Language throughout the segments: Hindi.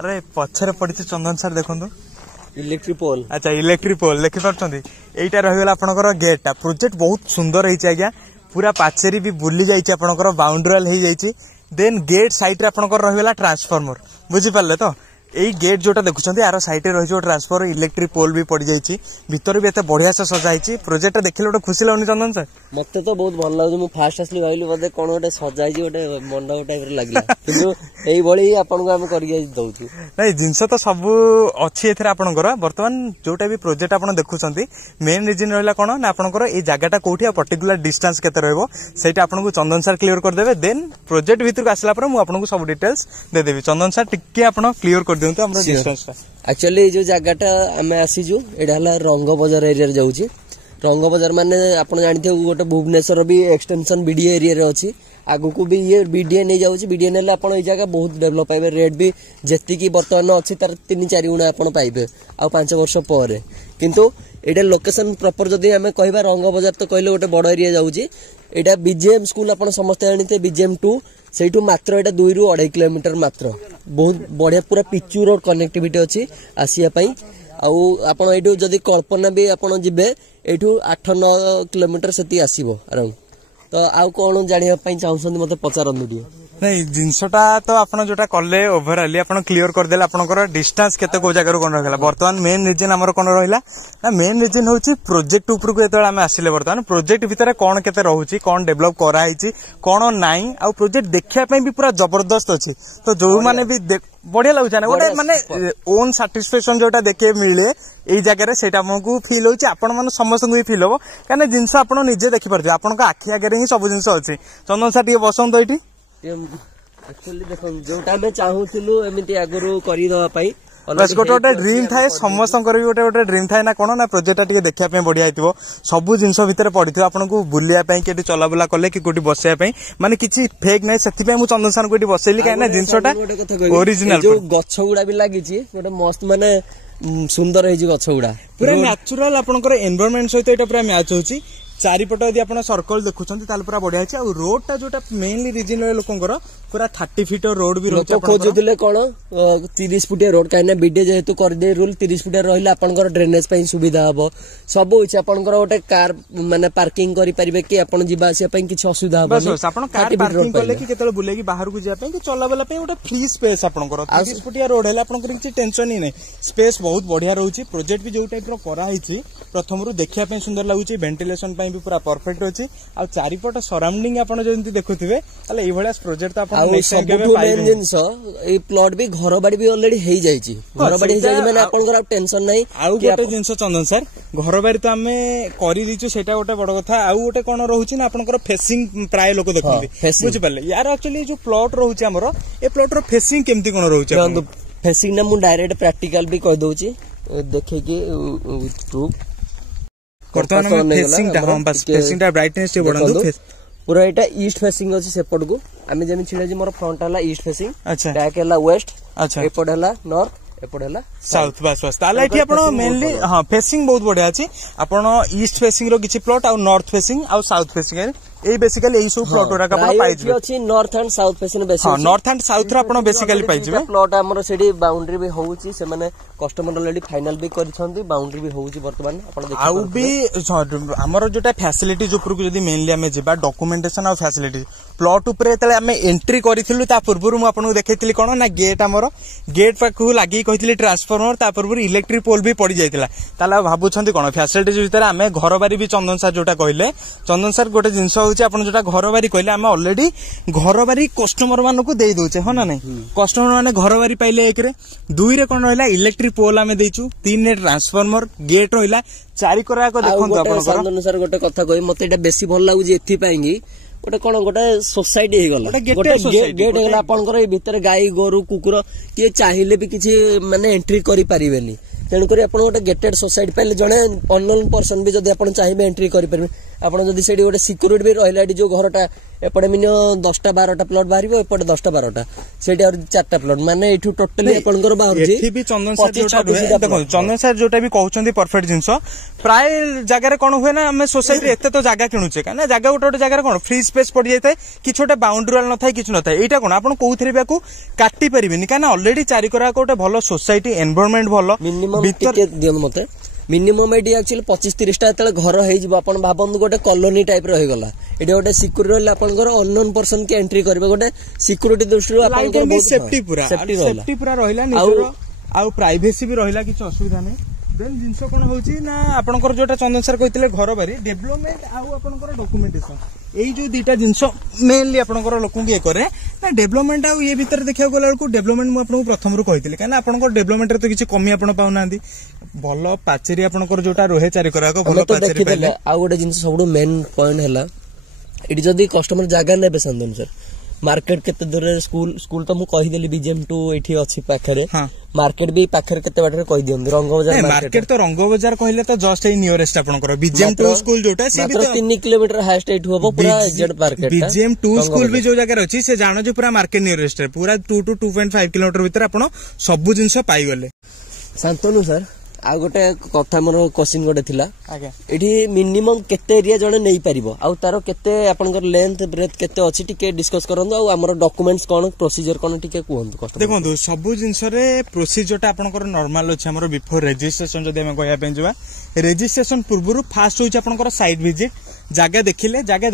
अरे पछरे पड़ी चंदन सर देखो इलेक्ट्रिक पोल। अच्छा इलेक्ट्रिक पोल देखि पारछंती एटा रहिगला आपनकर गेट प्रोजेक्ट बहुत सुंदर है आज्ञा पूरा पाचेरी भी बुली जाइए आपनकर बाउंड्री हो जाइए देन गेट साइड रे आपनकर रहिगला ट्रांसफार्मर बुझी पारले तो यही गेट जोटा देखुं यार सैड रही ट्रांसफर इलेक्ट्रिक पोल भी पड़ जाइए भीतर भी एत बढ़िया से सजाई प्रोजेक्ट देखिए गोटे खुशी लगुनि चंदन सर मत तो बहुत भल लगे फास्ट आसली भाई बोधे कौन गोटे सजाई गोटे मंडप टाइप लगे कि आपन दौचु नहीं जिनस तो सब अच्छी आपंकर बर्तमान जोटा भी प्रोजेक्ट आप देखुं मेन रिजन रहा कौन ना आपंकर ये जगटा कौटी पर्टिकुलर डिस्टेंस केते रहबो सेटा आपको चंदन सर क्लियर करदेवे देन प्रोजेक्ट भीतर को आसला मुझे सब डिटेल्स देदेवी चंदन सर टिके आप क्लियर कर दियंतु हमर डिस्टेंस एक्चुअली जो जगटा आम आसीजु एटा हला रंग बाजार एरिया जाउची रंग बाजार माने आपण जानथे गोटे भुवनेश्वर भी एक्सटेंशन बीडीए एरिया रे अछि आगु को भी ये बीडीए नहीं जाउची बीडीए नेले आपण ए जगह बहुत डेवलप पाइबे रेट भी जेति की वर्तमान अछि तार 3-4 गुणा आपण पाइबे आ 5 वर्ष पर किंतु एटा लोकेशन प्रॉपर जदी हमें कहबा रंग बाजार तो कहले गोटे बड़ एरिया जाउची एटा बीजेएम स्कूल आपण समस्त जानथे बीजेएम 2 सेठू मात्र एटा 2 ରୁ 2.5 किलोमीटर मात्र बहुत बढ़िया पूरा पिचू रोड कनेक्टिविटी अछि आसिया पई आउ आपण एठू जदी कल्पना भी आपण जिबे एठू 8-9 किलोमीटर सेती आसीबो अराउंड तो आउ कोन जानिया पई चाहउछन मते पचारन दियो नहीं जिनसटा तो आपन जोटा कले ओवरऑली आपन क्लियर कर देला आपनकर डिस्टेंस केते को जगह कोन रहला वर्तमान मेन रीजन हमर कोन रहला ना मेन रीजन होची प्रोजेक्ट ऊपर को एतला हम आसिले वर्तमान प्रोजेक्ट भीतर कोन केते रहउची कोन डेवलप करा हिची कोन नाही आ प्रोजेक्ट देखिया पई भी पूरा जबरदस्त अछि तो जो माने भी बढ़िया लागु ना गोटे माने ओन सैटिस्फैक्शन जोटा देखे मिले एई जगह रे सेटा हमकु फील होची आपन मन समस्त को फील हो काने जिंस आपन निजे देखि परजे आपन का आखि आगे रे ही सब जिंस अछि चंदन सा टिके बसंत एठी एक्चुअली देखो जोटा मैं चाहूथिलु एमिति आगरु करी दवा पई बस गोटे ड्रीम थाए समस्त गोटे ड्रीम थाए ना कौन ना प्रोजेक्ट टिके देखा बढ़िया होइतिबो सब जिनस भितर पड़िथिबो आपनको बुलिया पई केटी चलाबुला कले कि कोटी बसिया पई माने किछि फेक नै सेति पई मु चंदन सान कोटी बसेली काहे ना जिनसटा ओरिजिनल जो गछ गुडा भी लागिछि गोटे मस्त माने सुंदर है जो गछ गुडा पूरा नेचुरल आपनकर एनवायरनमेंट सहित एटा पूरा मैच होछि चारिपट यदि आप सर्कल देखुं पूरा बढ़िया है रोड टा जो मेनली रिजन लोकंर पूरा 30 फीट रोड भी रोड खोजुले कौन 30 फुटिया रोड कहीं बीडे जेहेतु करदे रूल 30 फुटिया रहा आपंकर ड्रेनेज सुविधा हम सब इच्छे आपंकर गोटे कार माने पार्किंग करि परिबे कि आपन जिबा आसिया पई किछ असुविधा हम बस आपन कार पार्किंग करले कि केतले बुले कि बाहर को जा पई कि चला बेला पई गोटे फ्री स्पेस आपनकर 30 फुटिया रोड हेले आपनकर किछ टेंशन ही नै स्पेस बहुत बढ़िया रहउची प्रोजेक्ट भी जो टाइप रो करा हिची प्रथम रु देखिया पई सुंदर लागुची वेंटिलेशन पई भी पूरा परफेक्ट अछि आ चारिपट सराउंडिंग आपन जेंति देखुथिबे ताले ए भलिया प्रोजेक्ट तो आपन नेक्स्ट टाइम केबे पाइबे जिंस ए प्लॉट भी घर बाड़ी भी ऑलरेडी हेई जाईची घर बाड़ी हेई जाई माने आपनकर टेंशन नै आ गोटे जिंस चंदन सर घर बाड़ी तो आमे करि दिचु सेटा गोटे बड़ कथा आ गोटे कोन रहउची ना आपनकर फेसिंग प्राय लोक देखुथि बुझि पाले यार एक्चुअली जो प्लॉट रहउची हमरो ए प्लॉट रो फेसिंग केमती कोन रहउची फेसिंग ना मु डायरेक्ट प्रैक्टिकल भी कह दउची देखे कि प्रूफ वर्तमान फेसिंग टा हम बस फेसिंग टा ब्राइटनेस से बढ़ांदो पूरा एटा ईस्ट फेसिंग अछि सेपट को आमे जेमि छिले जे मोर फ्रंट हला ईस्ट फेसिंग अच्छा बैक हला वेस्ट अच्छा एपट हला नॉर्थ एपट हला साउथ बस बस ताले एठी आपण मेनली हां फेसिंग बहुत बढ़िया अछि आपण ईस्ट फेसिंग रो किछि प्लॉट आ नॉर्थ फेसिंग आ साउथ फेसिंग ए बेसिकली एई सब प्लॉट रा आपण पाइजबे अछि नॉर्थ एंड साउथ फेसिंग बेसी हां नॉर्थ एंड साउथ रा आपण बेसिकली पाइजबे प्लॉट हमर सेडी बाउंड्री भी होउची से माने कस्टमर ऑलरेडी फाइनल भी करिसंती बाउंड्री भी होउची वर्तमान आपण देखि आउ भी हमर जोटा फैसिलिटी जो पुर जदी मेनली हमें जिबा डॉक्यूमेंटेशन आ फैसिलिटी प्लॉट ऊपर तले हमें एंट्री करिथिलु ता पूर्व मु आपन देखैतिली कोन ना गेट हमर गेट पाखु लागि कहितिली ट्रांसफार्मर ता पूर्व इलेक्ट्रिक पोल भी पड़ी जाइतिला ताला भाबुछंती कोन फैसिलिटी भीतर हमें घरबारी भी चंदन सर जोटा कहले चंदन सर गोटे जिंस होउची आपन जोटा घरबारी कहले हमें ऑलरेडी घरबारी कस्टमर मानको को देई दोचे हो ना नै कस्टमर माने घरबारी पाइले एक रे दुई रे कोन रहला इलेक्ट्रिक पोल हमें देइचु तीन ने ट्रांसफार्मर गेट रहला चारि करा को देखंतो आपन चंदन सर गोटे कथा कहि मते एटा बेसी भल लागु जे एथि पाएंगी गोटे कोन गोटे सोसाइटी हे गला गोटे गेट हे गला आपनकर भीतर गाई गोरु कुकुर के चाहिले भी किछि माने एंट्री करि परिबेनी तेणु करी आपण गोटे गेटेड सोसाइटी पहले जणे अननोन पर्सन भी जदि आपण चाहिबे एंट्री करि परिबे ଆପଣ ଯଦି ସେଠି ଗୋଟେ ସିକ୍ୟୁରିଟି ବି ରହିଲା ଏଠି ଯୋଉ ଘରଟା ଏପଟେ ମିନିମମ୍ 10ଟା 12ଟା ପ୍ଲଟ ବାହାରିବ ଏପଟେ 10ଟା 12ଟା ସେଠି ଆହୁରି 4ଟା ପ୍ଲଟ ମାନେ ଏଠୁ ଟୋଟାଲି ଆପଣଙ୍କର ବାହାରୁଛି ଏଠି ବି ଚନ୍ଦନ ସାର୍ ଯୋଉଟା ଦେଖନ୍ତୁ ଚନ୍ଦନ ସାର୍ ଯୋଉଟା ବି କହୁଛନ୍ତି ପରଫେକ୍ଟ ଜିନିଷ ପ୍ରାୟ ଜାଗାରେ କଣ ହୁଏ ନା ଆମେ ସୋସାଇଟିରେ ଏତେ ତ ଜାଗା କିଣୁଛେ କାହିଁକି ନା ଜାଗା ଗୋଟେ ଗୋଟେ ଜାଗାରେ କଣ ଫ୍ରି ସ୍ପେସ୍ ପଡି ଯାଇଥାଏ କିଛି ଗୋଟେ ବାଉଣ୍ଡରୀ ୱାଲ୍ ନଥାଏ କିଛି ନଥାଏ ଏଇଟା କଣ ଆପଣ କୋଉଥିରେ ବି ଆକୁ କାଟି ପାରିବେନି କାହିଁକି ନା ଅଲରେଡି ଚାରିକରାକ ଗୋଟେ ଭଲ ସୋସାଇଟି ଏନଭାରନମେଣ୍ଟ ଭଲ ମିନିମମ୍ ଟିକେ ଦିଅନ୍ତୁ ମତେ ମିନିମମ୍ ଏଠି ଆକ୍ଚୁଆଲି 25-30ଟା ଯେତେବେଳେ ଘର ହେଇଯିବ ଆପଣ ଭାବନ୍ତୁ ଗୋଟେ କଲୋନି ଟାଇପର ହେଇଗଲା ଏଠି ଗୋଟେ ସିକ୍ୟୁରିଟି ରହିଲେ ଆପଣଙ୍କର ଅନନୋନ୍ ପର୍ସନ କି ଏଣ୍ଟ୍ରି କରିବେ ଗୋଟେ ସିକ୍ୟୁରିଟି ଦୃଷ୍ଟିରୁ ଆପଣଙ୍କର ସେଫ୍ଟି ପୁରା ରହିଲା ନିଜର ଆଉ ପ୍ରାଇଭେସି ବି ରହିଲା କିଛି ଅସୁବିଧା ନାହିଁ ଦେନ୍ ଜିନିଷ କଣ ହଉଛି ନା ଆପଣଙ୍କର ଯୋଉଟା ଚନ୍ଦନ ସାର୍ କହିଥିଲେ ଘର ବାରି ଡେଭଲପମେଣ୍ଟ ଆଉ ଆପଣଙ୍କର ଡକୁମେଣ୍ଟେସନ ଏଇ ଯୋଉ ଦିଟା ଜିନିଷ ମେନଲି ଆପଣଙ୍କର ଲୋକଙ୍କୁ ଇଏ କରେ ନା ଡେଭଲପମେଣ୍ଟ ଆଉ ଇଏ ଭିତରେ ଦେଖିବାକୁ ଗଲା ବେଳକୁ ଡେଭଲପମେଣ୍ଟ ମୁଁ ଆପଣଙ୍କୁ ପ୍ରଥମରୁ କହିଥିଲି କାହିଁକି ନା ଆପଣଙ୍କର ଡେଭଲପମେଣ୍ଟରେ ତ କିଛି କମି ଆପଣ ପାଉନାହାନ୍ତି ଭଲ ପାଚେରୀ ଆପଣଙ୍କର ଯୋଉଟା ରହେ ଚାରିକରାକ ଭଲ ପାଚେରୀ ପାଇଲେ ଆଉ ଗୋଟେ ଜିନିଷ ସବୁଠୁ ମେନ୍ ପଏଣ୍ଟ ହେଲା ଏଠି ଯଦି କଷ୍ଟମର ଜାଗା ନେବେ ଶାନ୍ତନୁ ସାର୍ ମାର୍କେଟ କେତେ ଦୂରରେ ସ୍କୁଲ ତ ମୁଁ କହିଦେଲି BGM2 ଏଠି ଅଛି ପାଖରେ ମାର୍କେଟ ବି ପାଖରେ କେତେ ବାଟରେ କହିଦିଅନ୍ତି ରଙ୍ଗବଜାର ମାର୍କେଟ ତ ରଙ୍ଗବଜାର କହିଲେ ତ ଜଷ୍ଟ ଏଇ ନିୟରେଷ୍ଟ ଆପଣଙ୍କର BGM2 ସ୍କୁଲ ଯୋଉଟା ସେ ବି 3 କିଲୋମିଟର ହାଇଷ୍ଟ ଏଠୁ ହବ ପୁରା ଏଜେଡ୍ ମାର୍କେଟ BGM2 ସ୍କୁଲ ବି ଯୋଉ ଜାଗାରେ ଅଛି ସେ ଜାଣୁଛି ପୁରା ମାର୍କେଟ ନିୟରେଷ୍ଟ ରେ ପୁରା 2 to 2.5 କିଲୋମିଟର ଭିତରେ ଆପଣ ସବୁ ଜିନିଷ ପାଇଗଲେ ଶାନ୍ତନୁ ସାର୍ ଆଉ ଗୋଟେ କଥା ମୋର क्वेश्चन ଗୋଟେ ଥିଲା ଏଠି ମିନିମମ୍ କେତେ ଏରିଆ ଜଣେ ନେଇ ପାରିବ ଆଉ ତାର କେତେ ଆପଣଙ୍କର ଲେନ୍ଥ ବ୍ରେଥ କେତେ ଅଛି ଟିକେ ଡିସ୍କସ କରନ୍ତୁ ଆଉ ଆମର ଡକୁମେଣ୍ଟସ କଣ ପ୍ରୋସିଜର କଣ ଟିକେ କୁହନ୍ତୁ ଦେଖନ୍ତୁ ସବୁ ଜିନିଷରେ ପ୍ରୋସିଜରଟା ଆପଣଙ୍କର ନର୍ମାଲ ଅଛି ଆମର ବିଫୋର ରେଜିଷ୍ଟ୍ରେସନ ଯଦି ଆମେ କହିବା ପାଇଁ ଯିବା ରେଜିଷ୍ଟ୍ରେସନ ପୂର୍ବରୁ ଫାଷ୍ଟ ହଉଛି ଆପଣଙ୍କର ସାଇଟ୍ ଭିଜିଟ୍ ଜାଗା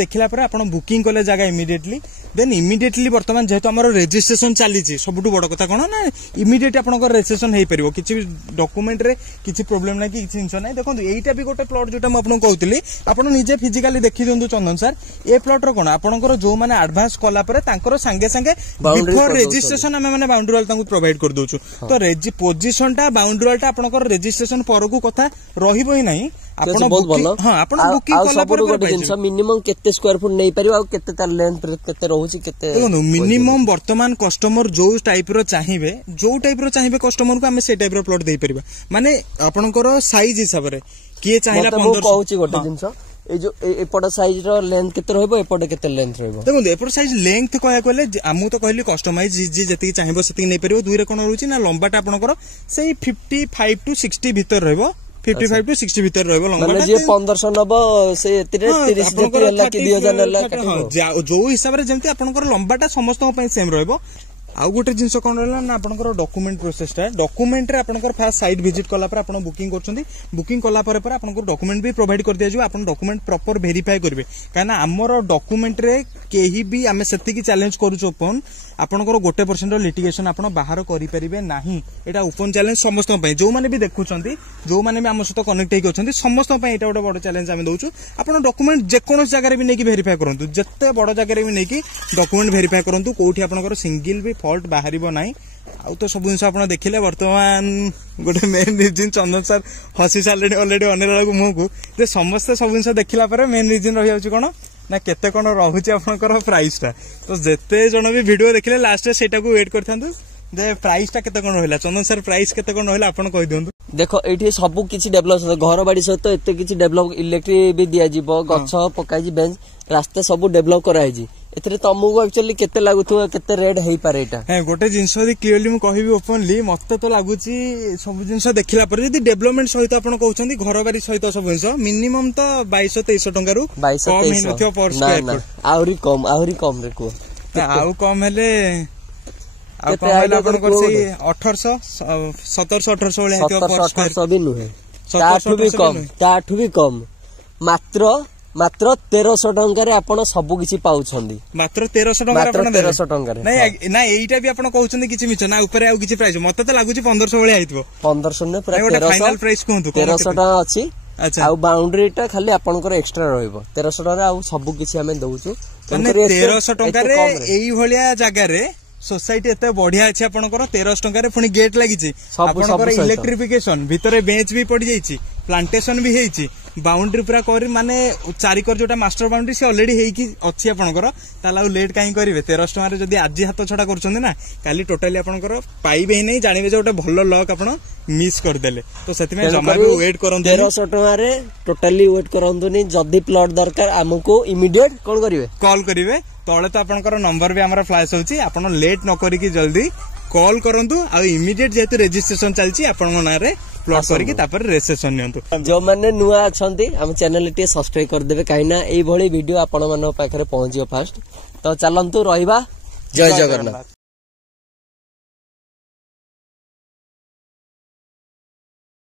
ଦେଖିଲା ପରେ ଆପଣ ବୁକିଂ କଲେ ଜାଗା ଇମିडिएटली देन इमिडिएटली वर्तमान जेहेतु आमर रेजिस्ट्रेशन चली सबुठ बड़ कथा कौन ना इमिडिएट आपंकर रेजिस्ट्रेशन हो पार किसी डॉक्यूमेंट रे किसी प्रोब्लेम ना कि जिन ना देखो यहीटा भी गोटे प्लॉट जो आपको कहती आप निजे फिजिकाली देखी दिखाँ चंदन सर ए प्लॉट कौन आपंकर जो मैंने आडभांस कलापर सांगे सांगे बिफोर रेजिस्ट्रेशन आम मैंने बाउंड्री वाल प्रोवाइड कर दौचु तो पोजिशन टा बाउंड्री वाल आपंकर रेजिस्ट्रेशन पर को कथा रही नहीं मिनिमम केते स्क्वायर फुट नहीं पारिबो आ केते तार लेंथ केते रहउची केते देखो मिनिमम वर्तमान कस्टमर जो टाइप रो चाहिबे कस्टमर को हमें से टाइप रो प्लॉट देई परिबा माने आपनकर साइज हिसाब रे किए चाहिला 15 कहउची गोटे जिंस ए जो एपड साइज रो लेंथ केते रहइबो एपड केते लेंथ रहइबो देखो एपड साइज लेंथ कहया कहले हमु तो कहली कस्टमाइज जे जति चाहिबो सेति नै परिबो दुई रे कोन रहउची ना लंबाटा आपनकर सेही 55 to 60 भीतर रहइबो 55 to 60 भीतर रहइबो लंबाटा जे 1500 नबो से 30 जति हला कि 2000 हला जो हिसाब रे जेमति आपनकर लंबाटा समस्त पई सेम रहइबो आउ गोटे जिनस कौन रहा ना आपनकर डॉक्यूमेंट प्रोसेसटा डॉक्यूमेंट रे आपनकर फास्ट साइट विजिट कला पर आपन बुकिंग करछंती बुकिंग कला पर आपनकर डॉक्यूमेंट भी प्रोवाइड कर दिया जो आपन डॉक्यूमेंट प्रॉपर वेरीफाई करबे काना हमर डॉक्यूमेंट रे केही भी आमे सेति की चैलेंज करूछु ओपन आपनकर 1% लिटिगेशन आपन बाहर करि परिबे नाही एटा ओपन चैलेंज समस्त पई जो माने भी देखुछंती जो माने भी हम सहित कनेक्ट हे करछंती समस्त पई एटा गोटे बड़ चैलेंज आमे दोछु आपन डॉक्यूमेंट जे कोनो जगह रे भी नै की वेरीफाई करंतु जत्ते बड़ जगह रे भी नै की डॉक्यूमेंट वेरीफाई करंतु कोठी आपनकर सिंगल भी फॉल्ट बाहरिबो नाही आउ तो सब जिन आप देखिले वर्तमान गोटे मेन रिजन चंदन सर हसी सारे अलरेडी अनेरा मुह को समस्ते सब जिन देखला मेन रिजन रही जाऊँ कौन ना केते कौन रहुची आपनकर प्राइस टा तो जेते जन भी वीडियो देखिले लास्ट रे सेटा को वेट करथांतु जे प्राइस टा केते कौन रहिला चंदन सर प्राइस केते कौन रहिला आपन कहि दियंतु देखो एठी सब किछि डेवलप घर बाड़ी सहित एते किछि डेवलप इलेक्ट्रिक भी दिया जीवो गछ पकाई बेंच रास्ता सब डेवलप कराई जी एथरे तमको एक्चुअली केते लागुथुवा केते रेड हेई पारे एटा है गोटे जिंस दि क्लियरली मु कहिबी ओपनली मते तो लागुची सब जिंस देखिला पर यदि डेवलपमेंट सहित आपण कहउछंती घर बारी सहित सब जिंस मिनिमम तो 2200-2300 टंका रु कम हे नथियो पर स्क्वायर फुट आउरी कम रे को आउ कम हेले आउ कम हेले आपण कर से 1700 वाले हेतियो पर स्क्वायर 1700 भी नुहे ताठु भी कम मात्र 1300 टंका रे आपण सब किछि पाउछंदी मात्र 1300 टंका आपण 1300 टंका रे ना एईटा भी आपण कहउछंदी किछि मिछ ना ऊपर आउ किछि प्राइस मते तो लागुची 1500 वाले आइतबो 1500 ने पूरा 1300 फाइनल प्राइस कोंतु 1300 टका अछि अच्छा आ बाउंड्री टा खाली आपनकर एक्स्ट्रा रहइबो 1300 टका आ सब किछि हमें दउछु 1300 टंका रे एई भलिया जागा रे सोसाइटी एते बढ़िया अछि आपनकर 1300 टंका रे पुनी गेट लागिछि आपनकर इलेक्ट्रिफिकेशन भितरे बेंच भी पड़ी जाइछि प्लांटेशन भी हेइछि बाउंड्री पूरा कर माने चारिकर जोटा मास्टर बाउंड्री से ऑलरेडी हेकी अच्छी आपनकर ताला लेट काई करिवे 1300 टका रे जदी आज हाथ छडा करछन ना काली टोटली आपनकर पाइबे ही नहीं जानिबे जे गोटे भलो लक आपण मिस कर देले तो सेति में जमा भी वेट करन 1300 टका रे टोटली वेट करंतुनी जदी प्लॉट दरकार हमको इमीडिएट कोन करिवे कॉल करिवे तळे तो आपनकर नंबर भी हमरा फ्लैश होची आपण लेट न करी कि जल्दी कॉल करंतु आ इमीडिएट जेतु रजिस्ट्रेशन चलची आपण नारे प्लॉट करी कि तापर रजिस्ट्रेशन नियंतु जो माने नुआ अछंती हम चैनल टे सब्सक्राइब कर देबे काइना एई भली वीडियो आपण मानो पाखरे पहुंचियो फास्ट तो चलंतु रहिबा जय जगन्नाथ।